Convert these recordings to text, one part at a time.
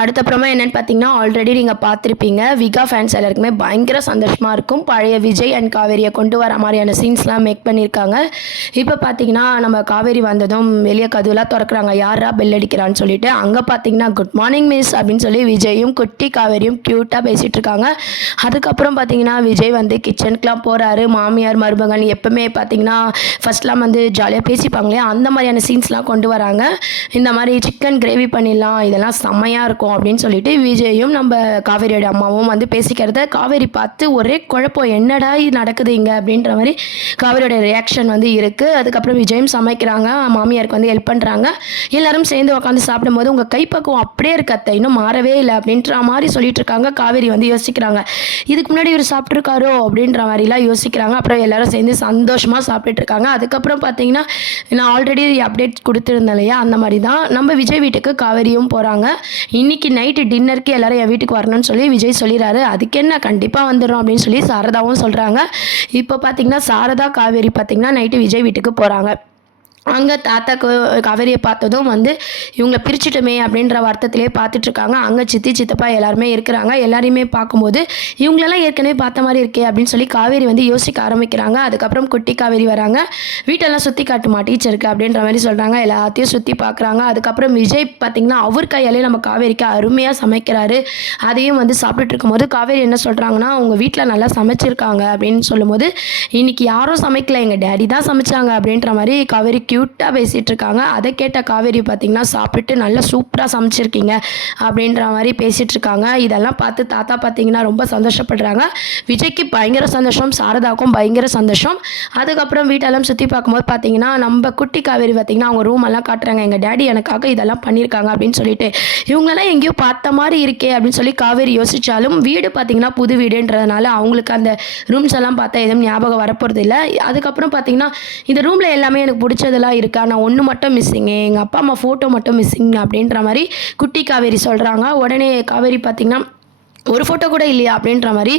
அடுத்தப்புறமா என்னென்னு பார்த்தீங்கன்னா, ஆல்ரெடி நீங்கள் பார்த்துருப்பீங்க. விகா ஃபேன்ஸ் எல்லாருக்குமே பயங்கர சந்தோஷமாக இருக்கும். பழைய விஜய் அண்ட் காவேரியை கொண்டு வர மாதிரியான சீன்ஸ்லாம் மேக் பண்ணியிருக்காங்க. இப்போ பார்த்தீங்கன்னா, நம்ம காவேரி வந்ததும் வெளியே கதவுலாம் திறக்கிறாங்க. யாரா பெல் அடிக்கிறான்னு சொல்லிட்டு. அங்கே பார்த்தீங்கன்னா, குட் மார்னிங் மிஸ் அப்படின்னு சொல்லி விஜயும் குட்டி காவேரியும் க்யூட்டாக பேசிகிட்டு இருக்காங்க. அதுக்கப்புறம் பார்த்தீங்கன்னா, விஜய் வந்து கிச்சனுக்குலாம் போகிறாரு. மாமியார் மருமகன் எப்பவுமே பார்த்தீங்கன்னா, ஃபர்ஸ்ட்லாம் வந்து ஜாலியாக பேசிப்பாங்க இல்லையா, அந்த மாதிரியான சீன்ஸ்லாம் கொண்டு வராங்க. இந்த மாதிரி சிக்கன் கிரேவி பண்ணிடலாம், இதெல்லாம் செம்மையாக இருக்கும் அப்படின்னு சொல்லிட்டு விஜயும் நம்ம காவேரியோட அம்மாவும் வந்து பேசிக்கிறத காவேரி பார்த்து ஒரே குழப்பம், என்னடா இது நடக்குது இங்கே அப்படின்ற மாதிரி காவேரியோட ரியாக்ஷன் வந்து இருக்குது. அதுக்கப்புறம் விஜயும் சமைக்கிறாங்க, மாமியாருக்கு வந்து ஹெல்ப் பண்ணுறாங்க. எல்லாரும் சேர்ந்து உட்காந்து சாப்பிடும்போது உங்கள் கைப்பக்குவம் அப்படியே இருக்கத்த, இன்னும் மாறவே இல்லை அப்படின்ற மாதிரி சொல்லிட்டு இருக்காங்க. காவேரி வந்து யோசிக்கிறாங்க, இதுக்கு முன்னாடி இவர் சாப்பிட்ருக்காரோ அப்படின்ற மாதிரிலாம் யோசிக்கிறாங்க. அப்புறம் எல்லாரும் சேர்ந்து சந்தோஷமாக சாப்பிட்டுட்டு இருக்காங்க. அதுக்கப்புறம் பார்த்தீங்கன்னா, நான் ஆல்ரெடி அப்டேட் கொடுத்துருந்தேன் இல்லையா, அந்த மாதிரி தான் நம்ம விஜய் வீட்டுக்கு காவேரியும் போகிறாங்க. இன்னைக்கு நைட்டு டின்னருக்கு எல்லாரும் என் வீட்டுக்கு வரணும்னு சொல்லி விஜய் சொல்லிடுறாரு. அதுக்கு என்ன, கண்டிப்பாக வந்துடும் அப்படின்னு சொல்லி சாரதாவும் சொல்கிறாங்க. இப்போ பார்த்தீங்கன்னா சாரதா காவேரி பார்த்தீங்கன்னா நைட்டு விஜய் வீட்டுக்கு போகிறாங்க. அங்கே தாத்தாக்கு காவேரியை பார்த்ததும் வந்து இவங்களை பிரிச்சுட்டோமே அப்படின்ற வருத்தத்திலே பார்த்துட்ருக்காங்க. அங்கே சித்தி சித்தப்பா எல்லாருமே இருக்கிறாங்க. எல்லாரையுமே பார்க்கும்போது இவங்களெல்லாம் ஏற்கனவே பார்த்த மாதிரி இருக்கே அப்படின்னு சொல்லி காவேரி வந்து யோசிக்க ஆரம்பிக்கிறாங்க. அதுக்கப்புறம் குட்டி காவேரி வராங்க. வீட்டெல்லாம் சுற்றி காட்டுமா டீச்சருக்கு அப்படின்ற மாதிரி சொல்கிறாங்க. எல்லாத்தையும் சுற்றி பார்க்குறாங்க. அதுக்கப்புறம் விஜய் பார்த்திங்கன்னா அவர் கையாலே நம்ம காவேரிக்கு அருமையாக சமைக்கிறாரு. அதையும் வந்து சாப்பிட்டுட்டு இருக்கும்போது காவேரி என்ன சொல்கிறாங்கன்னா, உங்கள் வீட்டில் நல்லா சமைச்சிருக்காங்க அப்படின்னு சொல்லும்போது, இன்றைக்கி யாரும் சமைக்கல, எங்கள் டேடி தான் சமைச்சாங்க அப்படின்ற மாதிரி காவேரி க்யூட்டாக பேசிகிட்டு இருக்காங்க. அதை கேட்ட காவேரி பார்த்திங்கன்னா, சாப்பிட்டு நல்லா சூப்பராக சமைச்சிருக்கீங்க அப்படின்ற மாதிரி பேசிகிட்டு இருக்காங்க. இதெல்லாம் பார்த்து தாத்தா பார்த்திங்கன்னா ரொம்ப சந்தோஷப்படுறாங்க. விஜய்க்கு பயங்கர சந்தோஷம், சாரதாவுக்கும் பயங்கர சந்தோஷம். அதுக்கப்புறம் வீட்டெல்லாம் சுற்றி பார்க்கும்போது பார்த்திங்கன்னா, நம்ம குட்டி காவேரி பார்த்திங்கன்னா அவங்க ரூம் எல்லாம் காட்டுறாங்க. எங்கள் டேடி எனக்காக இதெல்லாம் பண்ணியிருக்காங்க அப்படின்னு சொல்லிட்டு. இவங்களெல்லாம் எங்கேயோ பார்த்த மாதிரி இருக்கே அப்படின்னு சொல்லி காவேரி யோசித்தாலும், வீடு பார்த்திங்கன்னா புது வீடுன்றதுனால அவங்களுக்கு அந்த ரூம்ஸ் எல்லாம் பார்த்தா எதுவும் ஞாபகம் வரப்போகிறது இல்லை. அதுக்கப்புறம் பார்த்திங்கன்னா, இந்த ரூமில் எல்லாமே எனக்கு பிடிச்சதெல்லாம் இருக்கா, நான் ஒன்று மட்டும் மிஸ்ஸிங்கு, எங்கள் அப்பா அம்மா ஃபோட்டோ மட்டும் மிஸ்ஸிங் அப்படின்ற மாதிரி குட்டி காவேரி சொல்கிறாங்க. உடனே காவேரி பார்த்திங்கன்னா, ஒரு ஃபோட்டோ கூட இல்லையா அப்படின்ற மாதிரி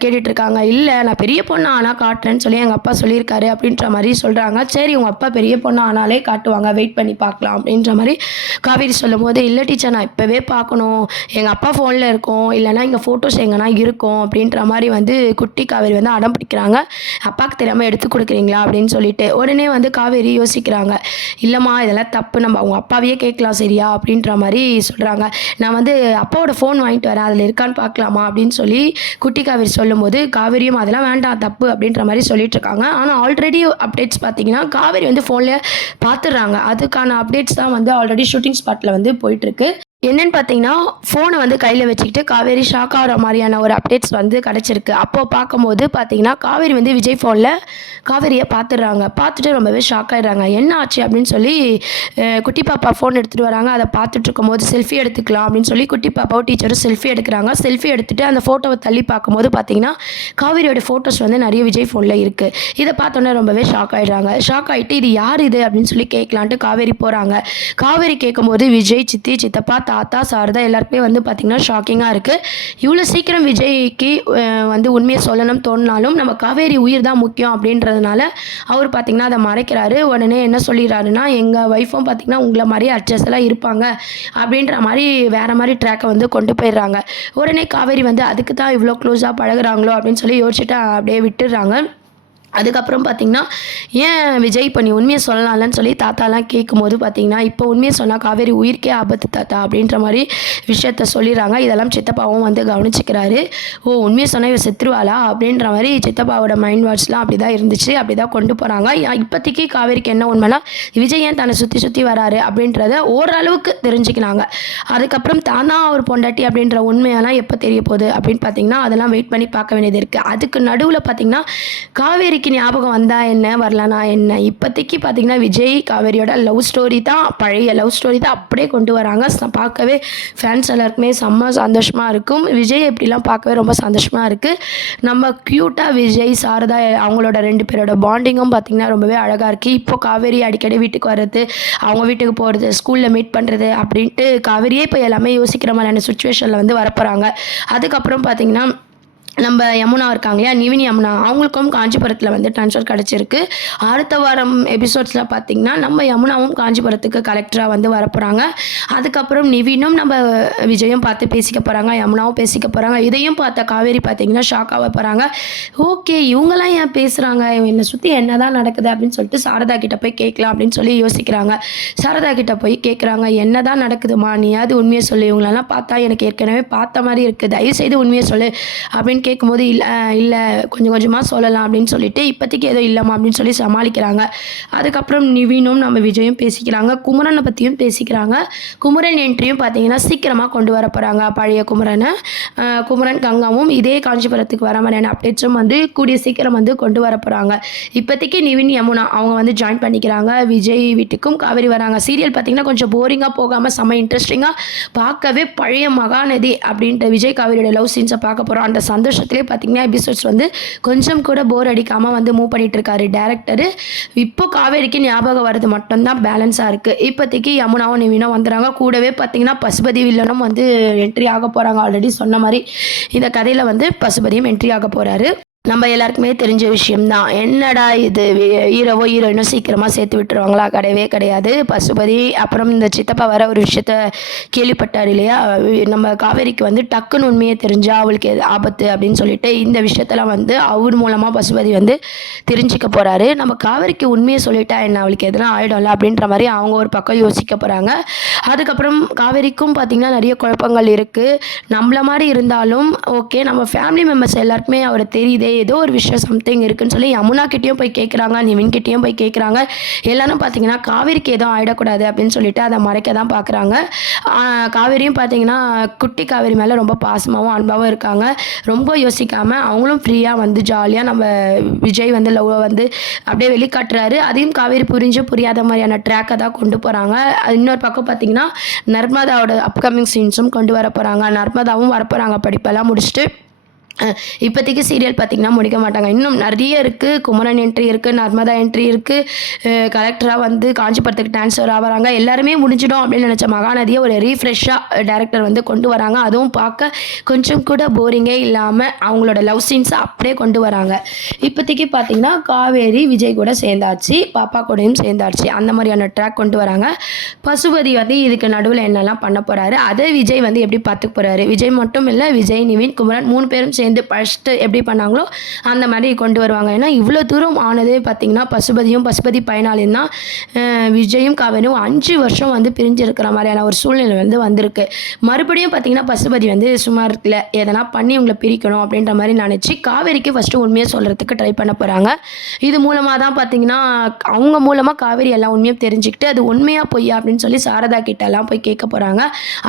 கேட்டுட்ருக்காங்க. இல்லை, நான் பெரிய பொண்ணு ஆனால் காட்டுறேன்னு சொல்லி எங்கள் அப்பா சொல்லியிருக்காரு அப்படின்ற மாதிரி சொல்கிறாங்க. சரி, உங்கள் அப்பா பெரிய பொண்ணு ஆனாலே காட்டுவாங்க, வெயிட் பண்ணி பார்க்கலாம் அப்படின்ற மாதிரி காவேரி சொல்லும் போது, இல்லை டீச்சர் நான் இப்போவே பார்க்கணும், எங்கள் அப்பா ஃபோனில் இருக்கும், இல்லைனா இங்கே ஃபோட்டோஸ் எங்கன்னா இருக்கும் அப்படின்ற மாதிரி வந்து குட்டி காவேரி வந்து அடம் பிடிக்கிறாங்க. அப்பாவுக்கு தெரியாமல் எடுத்து கொடுக்குறீங்களா அப்படின்னு சொல்லிட்டு. உடனே வந்து காவேரி யோசிக்கிறாங்க, இல்லைம்மா இதெல்லாம் தப்பு, நம்ம அவங்க அப்பாவையே கேட்கலாம் சரியா அப்படின்ற மாதிரி சொல்கிறாங்க. நான் வந்து அப்பாவோட ஃபோன் வாங்கிட்டு வரேன், அதில் இருக்கான்னு பார்க்கலாமா அப்படின்னு சொல்லி குட்டி காவேரி சொல்லும்போது, காவேரியும் அதெல்லாம் வேண்டாம் தப்பு அப்படின்ற மாதிரி சொல்லிட்டு இருக்காங்க. ஆனால் ஆல்ரெடி அப்டேட்ஸ் பார்த்தீங்கன்னா காவேரி வந்து ஃபோனில் பார்த்துடுறாங்க. அதுக்கான அப்டேட்ஸ் தான் வந்து ஆல்ரெடி ஷூட்டிங் ஸ்பாட்டில் வந்து போயிட்டுருக்கு. என்னென்னு பார்த்தீங்கன்னா, ஃபோனை வந்து கையில் வச்சுக்கிட்டு காவேரி ஷாக் ஆகிற மாதிரியான ஒரு அப்டேட்ஸ் வந்து கிடச்சிருக்கு. அப்போது பார்க்கும்போது பார்த்தீங்கன்னா, காவேரி வந்து விஜய் ஃபோனில் காவேரியை பார்த்துடுறாங்க. பார்த்துட்டு ரொம்பவே ஷாக் ஆகிடுறாங்க. என்ன ஆச்சு அப்படின்னு சொல்லி குட்டி பாப்பா ஃபோன் எடுத்துகிட்டு வராங்க. அதை பார்த்துட்டு இருக்கும்போது செல்ஃபி எடுத்துக்கலாம் அப்படின்னு சொல்லி குட்டி பாப்பாவும் டீச்சரும் செல்ஃபி எடுக்கிறாங்க. செல்ஃபி எடுத்துகிட்டு அந்த ஃபோட்டோவை தள்ளி பார்க்கும்போது பார்த்தீங்கன்னா, காவேரியோட ஃபோட்டோஸ் வந்து நிறைய விஜய் ஃபோனில் இருக்குது. இதை பார்த்தோன்னே ரொம்பவே ஷாக் ஆகிடுறாங்க. ஷாக் ஆகிட்டு இது யார் இது அப்படின்னு சொல்லி கேட்கலான்ட்டு காவேரி போகிறாங்க. காவேரி கேட்கும்போது விஜய், சித்தி, சித்தப்பா, தாத்தா, சாரதா எல்லாருக்குமே வந்து பார்த்திங்கன்னா ஷாக்கிங்காக இருக்குது. இவ்வளோ சீக்கிரம் விஜய்க்கு வந்து உண்மையை சொல்லணும்னு தோணினாலும் நம்ம காவேரி உயிர் தான் முக்கியம் அப்படின்றதுனால அவர் பார்த்திங்கன்னா அதை மறைக்கிறாரு. உடனே என்ன சொல்லிடுறாருன்னா, எங்கள் ஒய்ஃபும் பார்த்திங்கன்னா உங்களை மாதிரி அட்ஜஸ்டெல்லாம் இருப்பாங்க அப்படின்ற மாதிரி வேறு மாதிரி ட்ராக்கை வந்து கொண்டு போயிடுறாங்க. உடனே காவேரி வந்து அதுக்கு தான் இவ்வளோ க்ளோஸாக பழகுறாங்களோ அப்படின்னு சொல்லி யோசிச்சுட்டு அப்படியே விட்டுடுறாங்க. அதுக்கப்புறம் பார்த்திங்கன்னா, ஏன் விஜய் இப்போ நீ உண்மையை சொல்லலாம்லன்னு சொல்லி தாத்தாலாம் கேட்கும்போது பார்த்திங்கன்னா, இப்போ உண்மையை சொன்னால் காவேரி உயிர்க்கே ஆபத்து தாத்தா அப்படின்ற மாதிரி விஷயத்த சொல்லிடுறாங்க. இதெல்லாம் சித்தப்பாவும் வந்து கவனிச்சிக்கிறாரு. ஓ, உண்மையை சொன்னால் இவ செத்துருவாளா அப்படின்ற மாதிரி சித்தப்பாவோட மைண்ட் வாட்ஸ்லாம் அப்படி தான் இருந்துச்சு. அப்படி தான் கொண்டு போகிறாங்க. இப்போதைக்கு காவேரிக்கு என்ன உண்மைனா, விஜய் ஏன் தன்னை சுற்றி சுற்றி வராரு அப்படின்றத ஓரளவுக்கு தெரிஞ்சுக்கினாங்க. அதுக்கப்புறம் தானா அவர் பொண்டாட்டி அப்படின்ற உண்மையெல்லாம் எப்போ தெரிய போகுது அப்படின்னு பார்த்திங்கன்னா, அதெல்லாம் வெயிட் பண்ணி பார்க்க வேண்டியது இருக்குது. அதுக்கு நடுவில் பார்த்திங்கன்னா, காவேரிக்கு ஞாபகம் வந்தா என்ன, வரலனா என்ன, இப்போதைக்கு பார்த்தீங்கன்னா விஜய் காவேரியோட லவ் ஸ்டோரி தான், பழைய லவ் ஸ்டோரி தான் அப்படியே கொண்டு வராங்க. பார்க்கவே ஃபேன்ஸ் எல்லாருக்குமே செம்ம சந்தோஷமாக இருக்கும். விஜய் எப்படிலாம் பார்க்கவே ரொம்ப சந்தோஷமாக இருக்குது. நம்ம க்யூட்டாக விஜய், சாரதா அவங்களோட 2 பேரோட பாண்டிங்கும் பார்த்திங்கன்னா ரொம்பவே அழகாக இருக்குது. இப்போ காவேரி அடிக்கடி வீட்டுக்கு வர்றது, அவங்க வீட்டுக்கு போகிறது, ஸ்கூலில் மீட் பண்ணுறது அப்படின்ட்டு காவேரியே இப்போ எல்லாமே யோசிக்கிற மாதிரியான சுச்சுவேஷனில் வந்து வரப்போகிறாங்க. அதுக்கப்புறம் பார்த்திங்கன்னா நம்ம யமுனா இருக்காங்க இல்லையா, நிவின் யமுனா, அவங்களுக்கும் காஞ்சிபுரத்தில் வந்து ட்ரான்ஸ்ஃபர் கிடச்சிருக்கு. அடுத்த வாரம் எபிசோட்ஸில் பார்த்தீங்கன்னா நம்ம யமுனாவும் காஞ்சிபுரத்துக்கு கலெக்டராக வந்து வரப்போகிறாங்க. அதுக்கப்புறம் நிவினும் நம்ம விஜயும் பார்த்து பேசிக்க போகிறாங்க, யமுனாவும் பேசிக்க போகிறாங்க. இதையும் பார்த்த காவேரி பார்த்தீங்கன்னா ஷாக் ஆக போகிறாங்க. ஓகே, இவங்கெல்லாம் ஏன் பேசுகிறாங்க, என்னை சுற்றி என்ன தான் நடக்குது அப்படின்னு சொல்லிட்டு சாரதா கிட்ட போய் கேட்கலாம் அப்படின்னு சொல்லி யோசிக்கிறாங்க. சாரதா கிட்ட போய் கேட்குறாங்க, என்ன தான் நடக்குதுமா, நீயாவது உண்மையை சொல்லு, இவங்களெல்லாம் பார்த்தா எனக்கு ஏற்கனவே பார்த்த மாதிரி இருக்குது, தயவுசெய்து உண்மையை சொல்லு அப்படின்னு கேட்கும்போது இல்லை கொஞ்சம் கொஞ்சமாக சொல்லலாம் அப்படின்னு சொல்லிட்டு இப்போதைக்கு ஏதோ இல்லைம்மா அப்படின்னு சொல்லி சமாளிக்கிறாங்க. அதுக்கப்புறம் நிவினும் நம்ம விஜயும் பேசிக்கிறாங்க, குமரனை பற்றியும் பேசிக்கிறாங்க. குமரன் என்ட்ரியும் பார்த்தீங்கன்னா சீக்கிரமாக கொண்டு வர போகிறாங்க. பழைய குமரனை, குமரன் கங்காவும் இதே காஞ்சிபுரத்துக்கு வர மாதிரியான அப்டேட்ஸும் வந்து கூடிய சீக்கிரம் வந்து கொண்டு வர போகிறாங்க. இப்போதைக்கு நிவின் யமுனா அவங்க வந்து ஜாயின் பண்ணிக்கிறாங்க. விஜய் வீட்டுக்கும் காவேரி வராங்க. சீரியல் பார்த்தீங்கன்னா கொஞ்சம் போரிங்காக போகாமல் செம்ம இன்ட்ரெஸ்டிங்காக பார்க்கவே பழைய மகாநதி அப்படின்ற விஜய் காவேரியோட லவ் சீன்ஸை பார்க்க போகிறோம். அந்த சந்தோஷத்திலே பார்த்தீங்கன்னா எபிசோட்ஸ் வந்து கொஞ்சம் கூட போர் அடிக்காமல் வந்து மூவ் பண்ணிட்டு இருக்காரு டேரக்டரு. இப்போ காவேரிக்கு ஞாபகம் வர்றது மட்டும்தான் பேலன்ஸாக இருக்குது. இப்போதைக்கு யமுனாவும் நிவினும் வந்துடுறாங்க. கூடவே பார்த்தீங்கன்னா பசுபதி வில்லனும் வந்து என்ட்ரி ஆக போகிறாங்க. ஆல்ரெடி சொன்ன மாதிரி இந்த கதையில் வந்து பசுபதியும் என்ட்ரி ஆக போகிறாரு. நம்ம எல்லாருக்குமே தெரிஞ்ச விஷயம்தான். என்னடா இது, ஹீரோவோ ஹீரோயினும் சீக்கிரமாக சேர்த்து விட்டுருவாங்களா? கிடையவே கிடையாது. பசுபதி அப்புறம் இந்த சித்தப்பா வர ஒரு விஷயத்த கேள்விப்பட்டார் இல்லையா, நம்ம காவேரிக்கு வந்து டக்குன்னு உண்மையை தெரிஞ்சா அவளுக்கு ஆபத்து அப்படின்னு சொல்லிட்டு இந்த விஷயத்தெல்லாம் வந்து அவர் மூலமாக பசுபதி வந்து தெரிஞ்சுக்க போகிறாரு. நம்ம காவேரிக்கு உண்மையை சொல்லிட்டா என்ன, அவளுக்கு எதனா ஆகிடும்ல அப்படின்ற மாதிரி அவங்க ஒரு பக்கம் யோசிக்க போகிறாங்க. அதுக்கப்புறம் காவேரிக்கும் பார்த்திங்கன்னா நிறைய குழப்பங்கள் இருக்குது. நம்மள மாதிரி இருந்தாலும் ஓகே, நம்ம ஃபேமிலி மெம்பர்ஸ் எல்லாருக்குமே அவரை தெரியுதே, ஏதோ ஒரு விஷயம் சம்திங் இருக்குன்னு சொல்லி யமுனா கிட்டேயும் போய் கேட்குறாங்க, நிவின் கிட்டேயும் போய் கேட்குறாங்க. எல்லாரும் பார்த்தீங்கன்னா காவேரிக்கு எதுவும் ஆகிடக்கூடாது அப்படின்னு சொல்லிட்டு அதை மறைக்க தான் பார்க்குறாங்க. காவேரியும் பார்த்தீங்கன்னா குட்டி காவேரி மேலே ரொம்ப பாசமாகவும் அன்பாகவும் இருக்காங்க. ரொம்ப யோசிக்காமல் அவங்களும் ஃப்ரீயாக வந்து ஜாலியாக நம்ம விஜய் வந்து லவ்வை வந்து அப்படியே வெளிக்காட்டுறாரு. அதையும் காவேரி புரியாத மாதிரியான ட்ராக்கை தான் கொண்டு போகிறாங்க. இன்னொரு பக்கம் பார்த்தீங்கன்னா நர்மதாவோட அப்கமிங் சீன்ஸும் கொண்டு வர போகிறாங்க. நர்மதாவும் வரப்போகிறாங்க படிப்பெல்லாம் முடிச்சுட்டு. இப்போதைக்கு சீரியல் பார்த்திங்கன்னா முடிக்க மாட்டாங்க. இன்னும் நிறைய இருக்குது. குமரன் என்ட்ரி இருக்குது, நர்மதா என்ட்ரி இருக்குது, கலெக்டராக வந்து காஞ்சிபுரத்துக்கு ட்ரான்ஸ்ஃபர் ஆகிறாங்க. எல்லாருமே முடிஞ்சிடும் அப்படின்னு நினச்ச மகாநதியை ஒரு ரீஃப்ரெஷ்ஷாக டேரக்டர் வந்து கொண்டு வராங்க. அதுவும் பார்க்க கொஞ்சம் கூட போரிங்கே இல்லாமல் அவங்களோட லவ் சீன்ஸை அப்படியே கொண்டு வராங்க. இப்போதைக்கு பார்த்திங்கன்னா காவேரி விஜய் கூட சேர்ந்தாச்சு, பாப்பா கூடயும் சேர்ந்தாச்சு. அந்த மாதிரியான ட்ராக் கொண்டு வராங்க. பசுபதி வந்து இதுக்கு நடுவில் என்னெல்லாம் பண்ண போகிறாரு, அதை விஜய் வந்து எப்படி பார்த்துக்க போகிறாரு. விஜய் மட்டும் இல்லை, விஜய், நிவின், குமரன் 3 பேரும் சேர்ந்து ஃபஸ்ட்டு எப்படி பண்ணாங்களோ அந்த மாதிரி கொண்டு வருவாங்க. ஏன்னா இவ்வளோ தூரம் ஆனதே பார்த்திங்கன்னா பசுபதி பயனாளியும் தான். விஜயும் காவேரியும் 5 வருஷம் வந்து பிரிஞ்சிருக்கிற மாதிரியான ஒரு சூழ்நிலை வந்து வந்திருக்கு. மறுபடியும் பார்த்திங்கன்னா பசுபதி வந்து சும்மா இருக்கல, எதனா பண்ணி உங்களை பிரிக்கணும் அப்படின்ற மாதிரி நினச்சி காவேரிக்கு ஃபஸ்ட்டு உண்மையை சொல்கிறதுக்கு ட்ரை பண்ண போகிறாங்க. இது மூலமாக தான் பார்த்திங்கன்னா அவங்க மூலமாக காவேரி எல்லாம் உண்மையும் தெரிஞ்சுக்கிட்டு அது உண்மையாக பொய்யா அப்படின்னு சொல்லி சாரதா கிட்டெல்லாம் போய் கேட்க போகிறாங்க.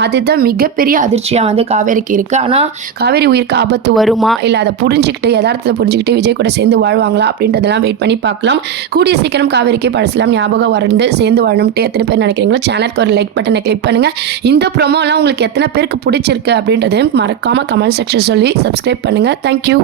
அதுதான் மிகப்பெரிய அதிர்ச்சியாக வந்து காவேரிக்கு இருக்குது. ஆனால் காவேரி உயிருக்கு ஆபத்து வருமா, இல்லை அதை புரிஞ்சுக்கிட்டு யதார்த்தத்தை புரிஞ்சுக்கிட்டு விஜய் கூட சேர்ந்து வாழ்வாங்களா அப்படின்றதெல்லாம் வெயிட் பண்ணி பார்க்கலாம். கூடிய சீக்கிரம் காவேரிக்கு பழசெல்லாம் ஞாபகம் வந்து சேர்ந்து வாழணும்ட்டு எத்தனை பேர் நினைக்கிறீங்களோ சேனலுக்கு ஒரு லைக் பட்டனை கிளிக் பண்ணுங்கள். இந்த ப்ரோமோலாம் உங்களுக்கு எத்தனை பேருக்கு பிடிச்சிருக்கு அப்படின்றதையும் மறக்காமல் கமெண்ட் செக்ஷன் சொல்லி சப்ஸ்கிரைப் பண்ணுங்கள். தேங்க்யூ.